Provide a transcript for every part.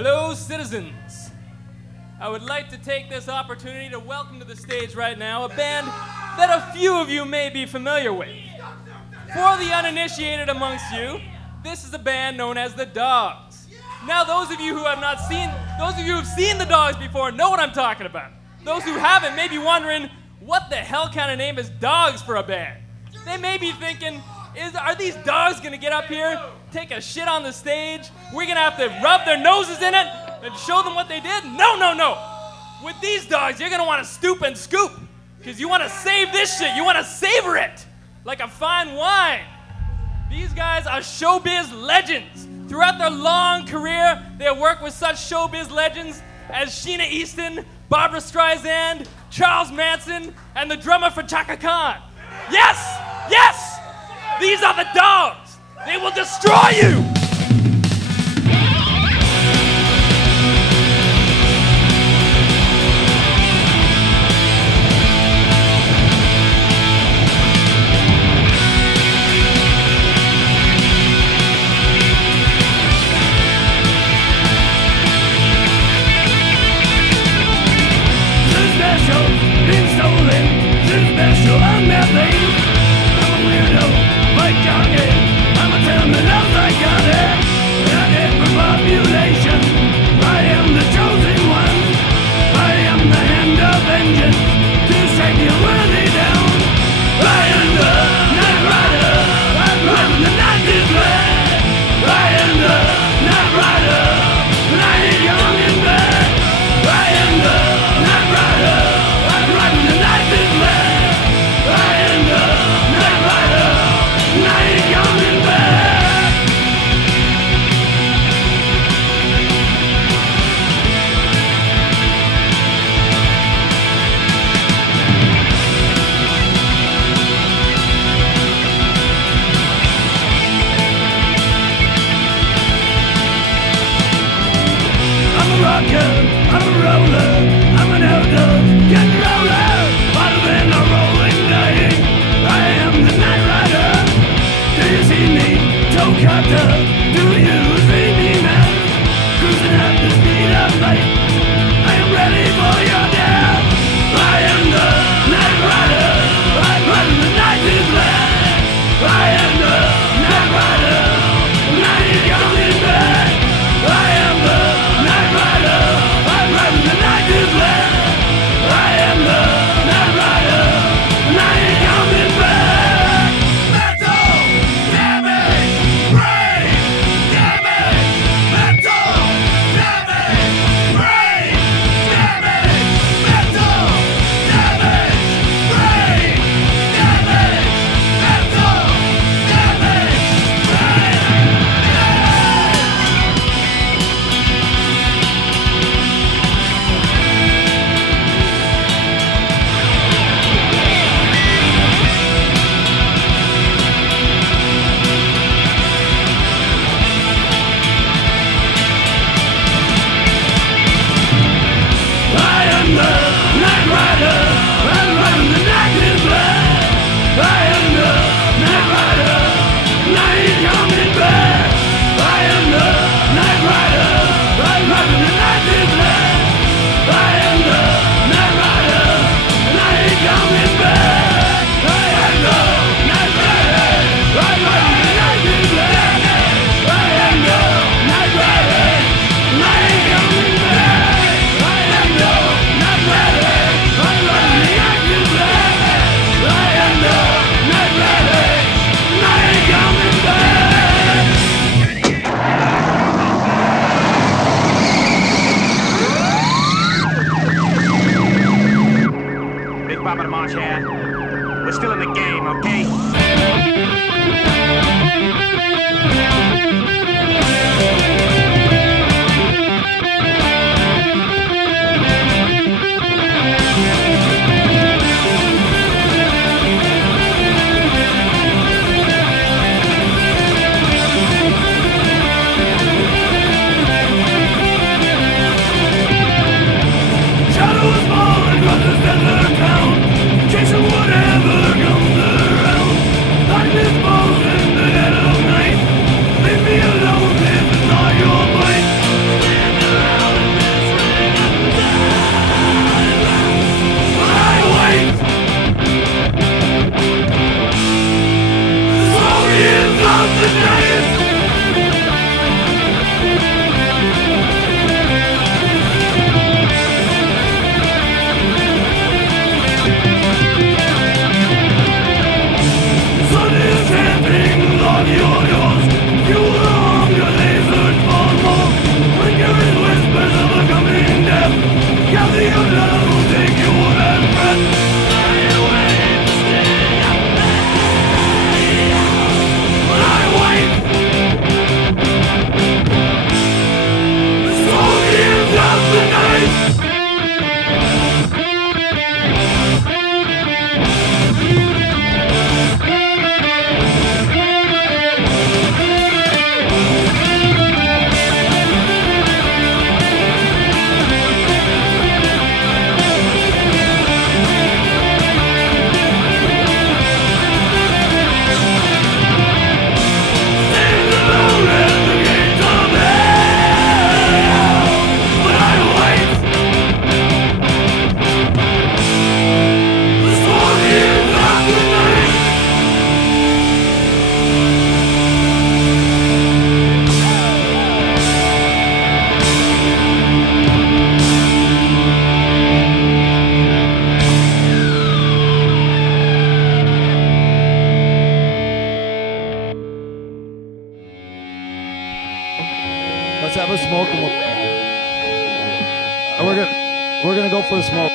Hello, citizens. I would like to take this opportunity to welcome to the stage right now a band that a few of you may be familiar with. For the uninitiated amongst you, this is a band known as the Dogs. Now, those of you who have seen the Dogs before know what I'm talking about. Those who haven't may be wondering, what the hell kind of name is Dogs for a band? They may be thinking, are these dogs gonna get up here, take a shit on the stage? We're gonna have to rub their noses in it and show them what they did? No, no, no. With these dogs, you're gonna wanna stoop and scoop, because you wanna save this shit. You wanna savor it like a fine wine. These guys are showbiz legends. Throughout their long career, they have worked with such showbiz legends as Sheena Easton, Barbra Streisand, Charles Manson, and the drummer for Chaka Khan. Yes! Yes! These are the Dogs! They will destroy you! Leave me alone. Let's have a smoke. And we're gonna go for a smoke.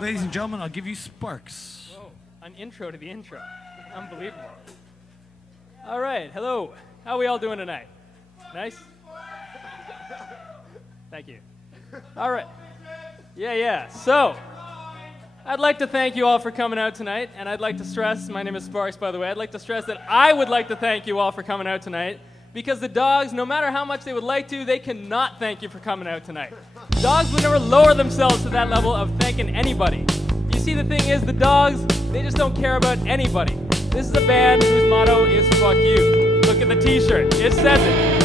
Ladies and gentlemen, I'll give you Sparks. Whoa, an intro to the intro. Unbelievable. All right, hello. How are we all doing tonight? Nice? Thank you. All right. Yeah. So, I'd like to thank you all for coming out tonight, and I'd like to stress, my name is Sparks, by the way, I'd like to stress that I would like to thank you all for coming out tonight, because the dogs, no matter how much they would like to, they cannot thank you for coming out tonight. Dogs would never lower themselves to that level of thanking anybody. You see, the thing is, the dogs, they just don't care about anybody. This is a band whose motto is fuck you. Look at the t-shirt, it says it.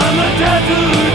I'm a tattoo.